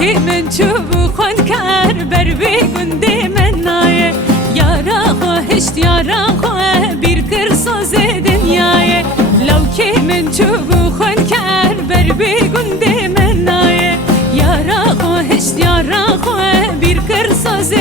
کی من چوب خون کر بر بی گنده من نایه یارا خو هشت یارا خو بیر کر ساز دنیای لو کی من چوب خون کر بر بی گنده من نایه یارا خو هشت یارا خو بیر کر ساز